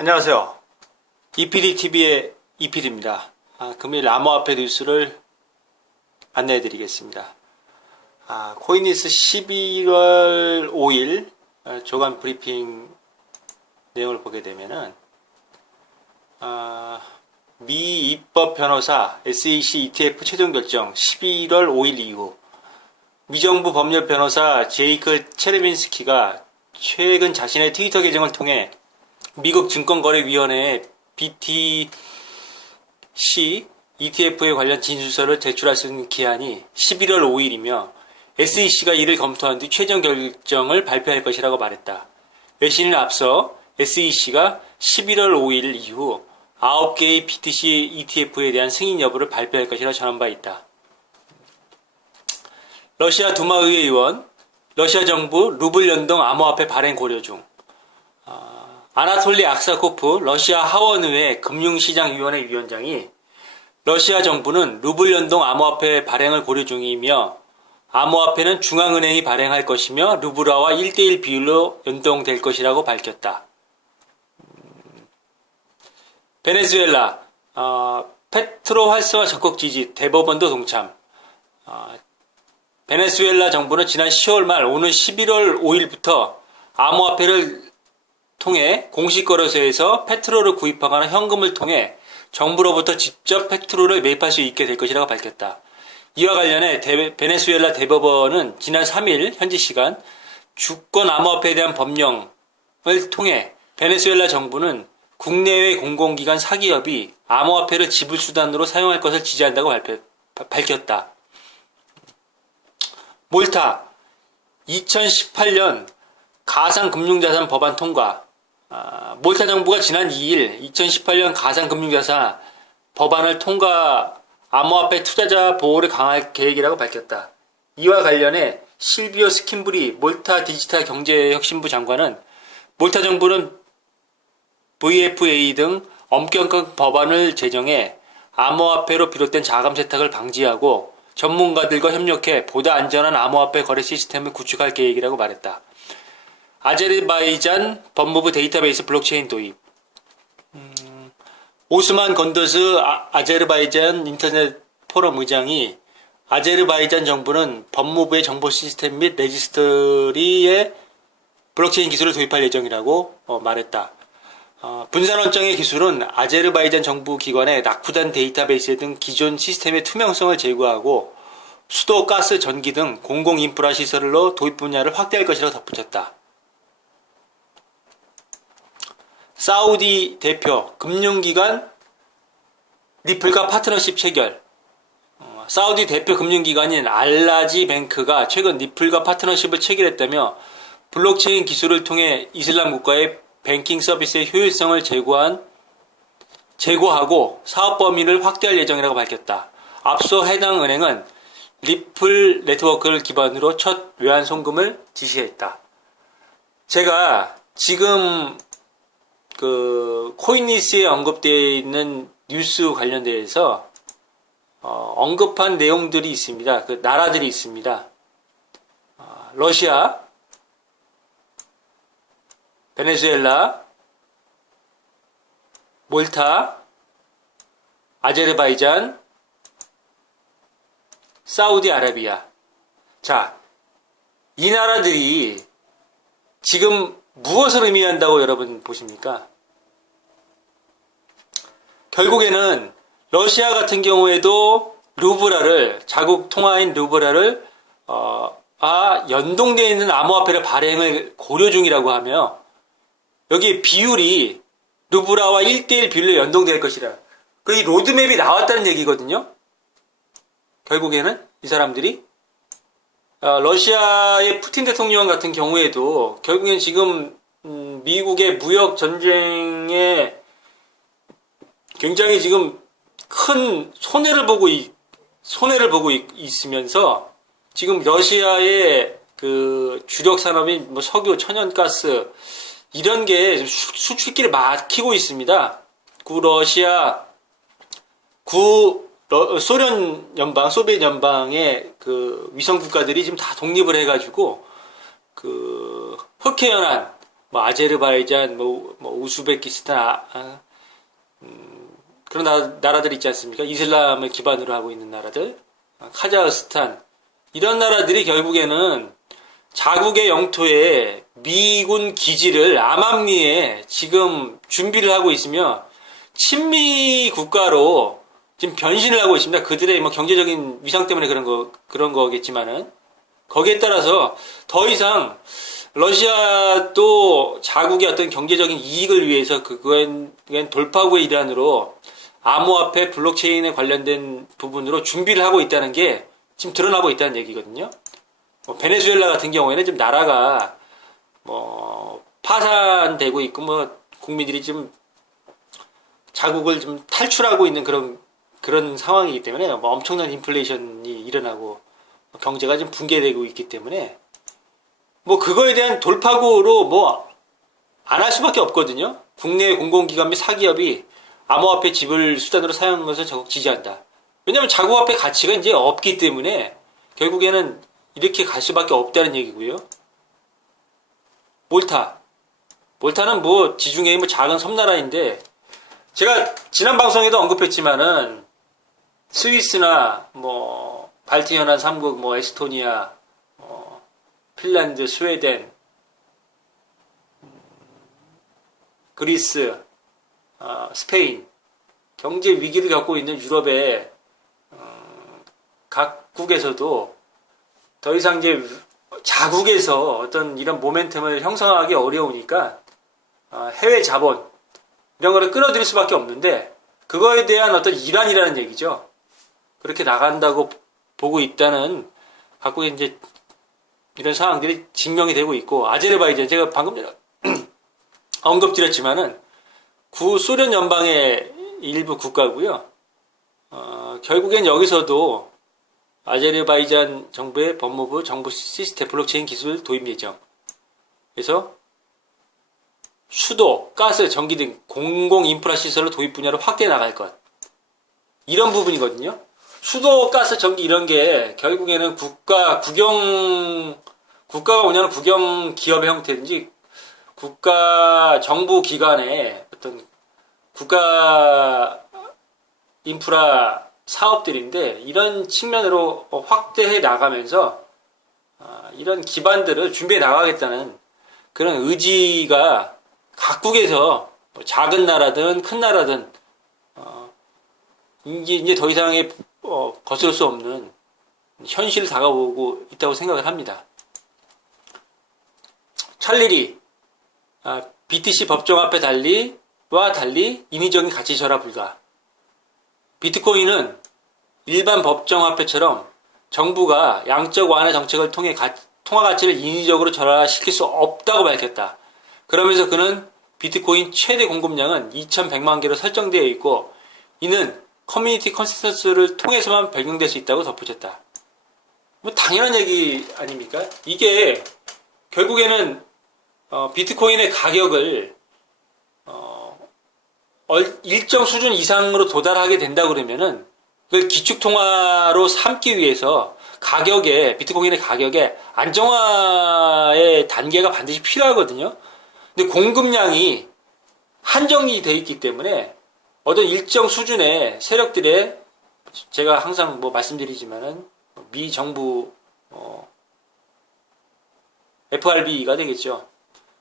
안녕하세요. EPDTV의 EPD입니다. 금일 암호화폐 뉴스를 안내해 드리겠습니다. 코인니스 11월 5일 조간 브리핑 내용을 보게 되면은 미 입법 변호사 SEC ETF 최종 결정 11월 5일 이후 미정부 법률 변호사 제이크 체레빈스키가 최근 자신의 트위터 계정을 통해 미국 증권거래위원회에 BTC ETF에 관련 진술서를 제출할 수 있는 기한이 11월 5일이며 SEC가 이를 검토한 뒤 최종 결정을 발표할 것이라고 말했다. 외신은 앞서 SEC가 11월 5일 이후 9개의 BTC ETF에 대한 승인 여부를 발표할 것이라 전한 바 있다. 러시아 두마의회 의원, 러시아 정부 루블 연동 암호화폐 발행 고려 중. 아나톨리 악사코프 러시아 하원의회 금융시장위원회 위원장이 러시아 정부는 루블 연동 암호화폐 발행을 고려 중이며 암호화폐는 중앙은행이 발행할 것이며 루블화와 1대1 비율로 연동될 것이라고 밝혔다. 베네수엘라 페트로 활성화 적극 지지 대법원도 동참. 베네수엘라 정부는 지난 10월 말 오는 11월 5일부터 암호화폐를 통해 공식거래소에서 페트롤을 구입하거나 현금을 통해 정부로부터 직접 페트롤을 매입할 수 있게 될 것이라고 밝혔다. 이와 관련해 베네수엘라 대법원은 지난 3일 현지 시간 주권 암호화폐에 대한 법령을 통해 베네수엘라 정부는 국내외 공공기관 사기업이 암호화폐를 지불수단으로 사용할 것을 지지한다고 밝혔다. 몰타 2018년 가상금융자산 법안 통과. 몰타 정부가 지난 2일 2018년 가상금융자산 법안을 통과 암호화폐 투자자 보호를 강화할 계획이라고 밝혔다. 이와 관련해 실비오 스킨브리 몰타 디지털 경제혁신부 장관은 몰타 정부는 VFA 등 엄격한 법안을 제정해 암호화폐로 비롯된 자금 세탁을 방지하고 전문가들과 협력해 보다 안전한 암호화폐 거래 시스템을 구축할 계획이라고 말했다. 아제르바이잔 법무부 데이터베이스 블록체인 도입. 오스만 건더스 아제르바이잔 인터넷 포럼 의장이 아제르바이잔 정부는 법무부의 정보 시스템 및 레지스터리에 블록체인 기술을 도입할 예정이라고 말했다. 분산원정의 기술은 아제르바이잔 정부 기관의 낙후된 데이터베이스 등 기존 시스템의 투명성을 제고하고 수도, 가스, 전기 등 공공 인프라 시설로 도입 분야를 확대할 것이라고 덧붙였다. 사우디 대표 금융기관 리플과 파트너십 체결. 사우디 대표 금융기관인 알라지 뱅크가 최근 리플과 파트너십을 체결했다며 블록체인 기술을 통해 이슬람 국가의 뱅킹 서비스의 효율성을 제고하고 사업 범위를 확대할 예정이라고 밝혔다. 앞서 해당 은행은 리플 네트워크를 기반으로 첫 외환 송금을 지시했다. 제가 지금 코인니스에 언급되어 있는 뉴스 관련돼서 언급한 내용들이 있습니다. 그 나라들이 있습니다. 러시아, 베네수엘라, 몰타, 아제르바이잔, 사우디아라비아. 자, 이 나라들이 지금 무엇을 의미한다고 여러분 보십니까? 결국에는 러시아 같은 경우에도 루브라를, 자국 통화인 루브라를 연동되어 있는 암호화폐를 발행을 고려 중이라고 하며 여기 비율이 루브라와 1대1 비율로 연동될 것이라. 이 로드맵이 나왔다는 얘기거든요. 결국에는 이 사람들이 러시아의 푸틴 대통령 같은 경우에도 결국엔 지금 미국의 무역 전쟁에 굉장히 지금 큰 손해를 보고 있으면서 지금 러시아의 그 주력 산업인 석유, 천연가스 이런 게 수출길을 막히고 있습니다. 소비에트 연방의 그 위성 국가들이 지금 다 독립을 해가지고 그 흑해연한 뭐 아제르바이잔, 뭐 우즈베키스탄, 그런 나라들 있지 않습니까? 이슬람을 기반으로 하고 있는 나라들, 카자흐스탄, 이런 나라들이 결국에는 자국의 영토에 미군 기지를 암암리에 지금 준비를 하고 있으며 친미 국가로 지금 변신을 하고 있습니다. 그들의 뭐 경제적인 위상 때문에 그런 거겠지만은 거기에 따라서 더 이상 러시아도 자국의 어떤 경제적인 이익을 위해서 그건 돌파구의 일환으로 암호화폐 블록체인에 관련된 부분으로 준비를 하고 있다는 게 지금 드러나고 있다는 얘기거든요. 베네수엘라 같은 경우에는 지금 나라가 뭐 파산되고 있고 뭐 국민들이 좀 자국을 좀 탈출하고 있는 그런 상황이기 때문에 뭐 엄청난 인플레이션이 일어나고 경제가 좀 붕괴되고 있기 때문에 뭐 그거에 대한 돌파구로 뭐 안 할 수밖에 없거든요. 국내 공공기관 및 사기업이 암호화폐 지불 수단으로 사용하는 것을 적극 지지한다. 왜냐하면 자국화폐 가치가 이제 없기 때문에 결국에는 이렇게 갈 수밖에 없다는 얘기고요. 몰타는 뭐 지중해의 뭐 작은 섬나라인데 제가 지난 방송에도 언급했지만은 스위스나 뭐 발트연안 3국 뭐 에스토니아, 핀란드, 스웨덴, 그리스, 스페인 경제 위기를 겪고 있는 유럽의 각국에서도 더 이상 이제 자국에서 어떤 이런 모멘텀을 형성하기 어려우니까 해외 자본 이런 거를 끌어들일 수밖에 없는데 그거에 대한 어떤 일환이라는 얘기죠. 그렇게 나간다고 보고 있다는 각국의 이제 이런 상황들이 증명이 되고 있고 아제르바이잔 제가 방금 전에 언급드렸지만은 구소련 연방의 일부 국가고요. 결국엔 여기서도 아제르바이잔 정부의 법무부 정부 시스템 블록체인 기술 도입 예정. 그래서 수도, 가스, 전기 등 공공 인프라 시설을 도입 분야로 확대해 나갈 것. 이런 부분이거든요. 수도, 가스, 전기 이런 게 결국에는 국가가 운영하는 국영 기업의 형태든지 국가 정부 기관의 어떤 국가 인프라 사업들인데 이런 측면으로 확대해 나가면서 이런 기반들을 준비해 나가겠다는 그런 의지가 각국에서 작은 나라든 큰 나라든 이제 더 이상의 거스를 수 없는 현실을 다가오고 있다고 생각을 합니다. 찰리리 BTC 법정화폐 달리와 달리 인위적인 가치 절하 불가. 비트코인은 일반 법정화폐처럼 정부가 양적 완화 정책을 통해 통화 가치를 인위적으로 절하시킬 수 없다고 밝혔다. 그러면서 그는 비트코인 최대 공급량은 2100만 개로 설정되어 있고 이는 커뮤니티 컨센서스를 통해서만 발견될 수 있다고 덧붙였다. 뭐 당연한 얘기 아닙니까? 이게 결국에는 비트코인의 가격을 일정 수준 이상으로 도달하게 된다 그러면은 그걸 기축통화로 삼기 위해서 비트코인의 가격에 안정화의 단계가 반드시 필요하거든요. 근데 공급량이 한정이 되어 있기 때문에 어떤 일정 수준의 세력들의 제가 항상 뭐 말씀드리지만은 미 정부 FRB가 되겠죠.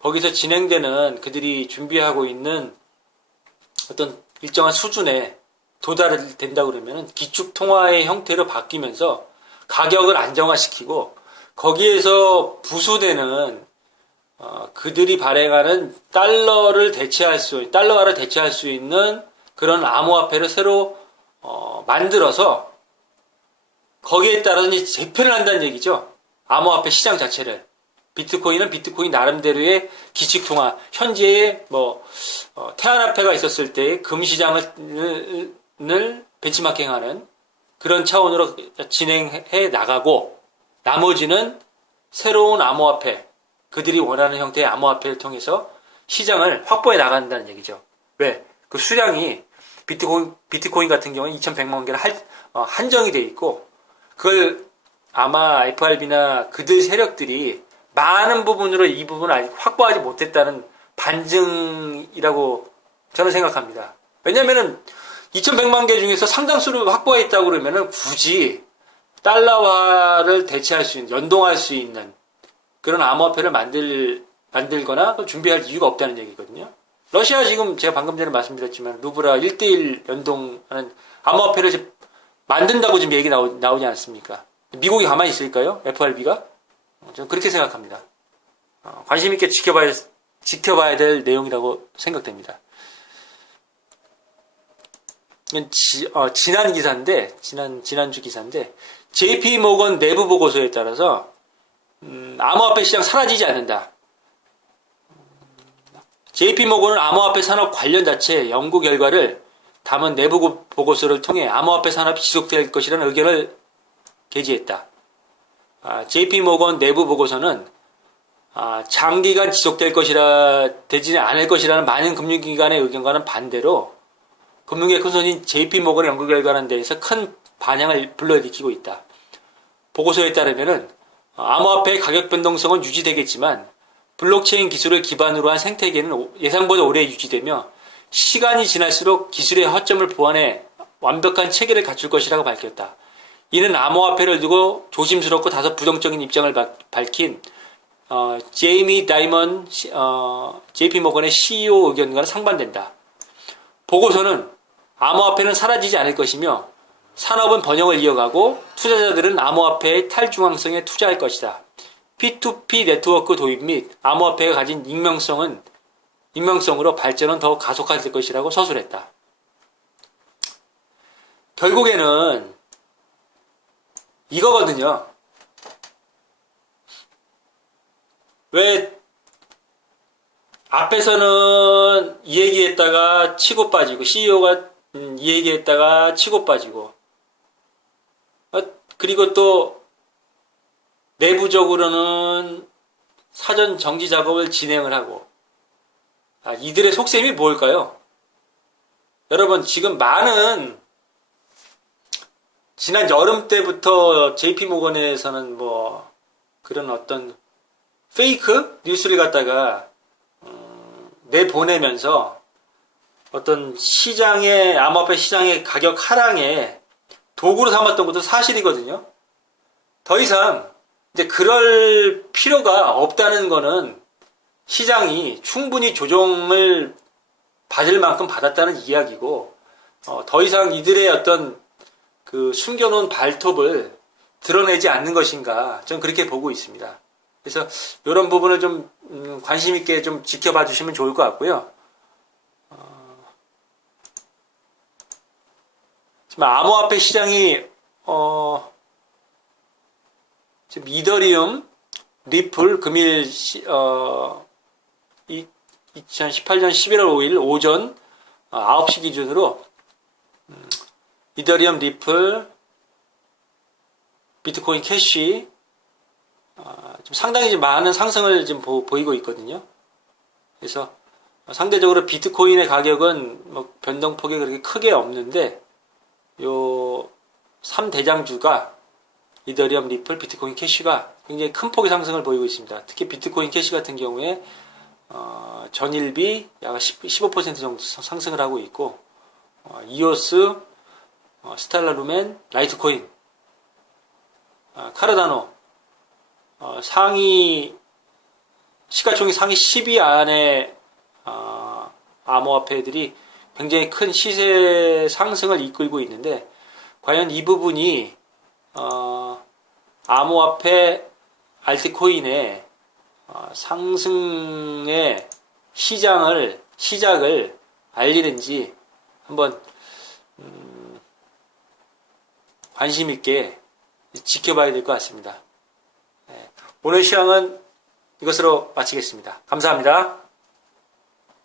거기서 진행되는 그들이 준비하고 있는 어떤 일정한 수준에 도달된다 그러면 기축통화의 형태로 바뀌면서 가격을 안정화시키고 거기에서 부수되는 그들이 발행하는 달러화를 대체할 수 있는 그런 암호화폐를 새로 만들어서 거기에 따라서 이제 재편을 한다는 얘기죠. 암호화폐 시장 자체를. 비트코인은 비트코인 나름대로의 기축통화, 현재의 태안화폐가 있었을 때의 금시장을 벤치마킹하는 그런 차원으로 진행해 나가고 나머지는 새로운 암호화폐, 그들이 원하는 형태의 암호화폐를 통해서 시장을 확보해 나간다는 얘기죠. 왜? 그 수량이 비트코인 같은 경우는 2100만 개로 한정이 돼 있고 그걸 아마 FRB나 그들 세력들이 많은 부분으로 이 부분을 아직 확보하지 못했다는 반증이라고 저는 생각합니다. 왜냐면은 2100만 개 중에서 상당수를 확보했다고 그러면은 굳이 달러화를 대체할 수 있는, 연동할 수 있는 그런 암호화폐를 만들거나 준비할 이유가 없다는 얘기거든요. 러시아 지금 제가 방금 전에 말씀드렸지만 루브라 1대1 연동하는 암호화폐를 만든다고 지금 얘기 나오지 않습니까? 미국이 가만히 있을까요? FRB가? 저는 그렇게 생각합니다. 관심 있게 지켜봐야 될 내용이라고 생각됩니다. 지난 기사인데, 지난주 기사인데, JP 모건 내부 보고서에 따라서, 암호화폐 시장 사라지지 않는다. JP 모건은 암호화폐 산업 관련 자체 연구 결과를 담은 내부 보고서를 통해 암호화폐 산업이 지속될 것이라는 의견을 게재했다. JP 모건 내부 보고서는 장기간 되지는 않을 것이라는 많은 금융기관의 의견과는 반대로 금융의 큰손인 JP 모건의 연구 결과는 대해서 큰 반향을 불러일으키고 있다. 보고서에 따르면은 암호화폐의 가격 변동성은 유지되겠지만 블록체인 기술을 기반으로 한 생태계는 예상보다 오래 유지되며 시간이 지날수록 기술의 허점을 보완해 완벽한 체계를 갖출 것이라고 밝혔다. 이는 암호화폐를 두고 조심스럽고 다소 부정적인 입장을 밝힌 제이미 다이먼 JP 모건의 CEO 의견과는 상반된다. 보고서는 암호화폐는 사라지지 않을 것이며 산업은 번영을 이어가고 투자자들은 암호화폐의 탈중앙성에 투자할 것이다. P2P 네트워크 도입 및 암호화폐가 가진 익명성으로 발전은 더욱 가속화될 것이라고 서술했다. 결국에는 이거거든요. 왜 앞에서는 이 얘기했다가 치고 빠지고 CEO가 이 얘기했다가 치고 빠지고 그리고 또 내부적으로는 사전 정지 작업을 진행을 하고 이들의 속셈이 뭘까요? 여러분 지금 많은 지난 여름 때부터 JP모건에서는 뭐 그런 어떤 페이크 뉴스를 갖다가 내보내면서 어떤 암호화폐 시장의 가격 하락에 도구로 삼았던 것도 사실이거든요. 더 이상 이제 그럴 필요가 없다는 거는 시장이 충분히 조정을 받을 만큼 받았다는 이야기고, 더 이상 이들의 어떤 그 숨겨놓은 발톱을 드러내지 않는 것인가, 저는 그렇게 보고 있습니다. 그래서 이런 부분을 좀 관심 있게 좀 지켜봐 주시면 좋을 것 같고요. 지금 암호화폐 시장이 지금 이더리움, 리플 금일 2018년 11월 5일 오전 9시 기준으로 이더리움, 리플, 비트코인 캐시 좀 상당히 좀 많은 상승을 지금 보이고 있거든요. 그래서 상대적으로 비트코인의 가격은 뭐 변동폭이 그렇게 크게 없는데 요 3대장주가 이더리움, 리플, 비트코인 캐시가 굉장히 큰 폭의 상승을 보이고 있습니다. 특히 비트코인 캐시 같은 경우에 전일비 약 15% 정도 상승을 하고 있고 이오스, 스텔라 루멘, 라이트코인, 카르다노 시가총액 상위 10위 안에 암호화폐들이 굉장히 큰 시세 상승을 이끌고 있는데 과연 이 부분이 암호화폐 알트코인의 상승의 시작을 알리는지 한번 관심 있게 지켜봐야 될 것 같습니다. 오늘 시황은 이것으로 마치겠습니다. 감사합니다.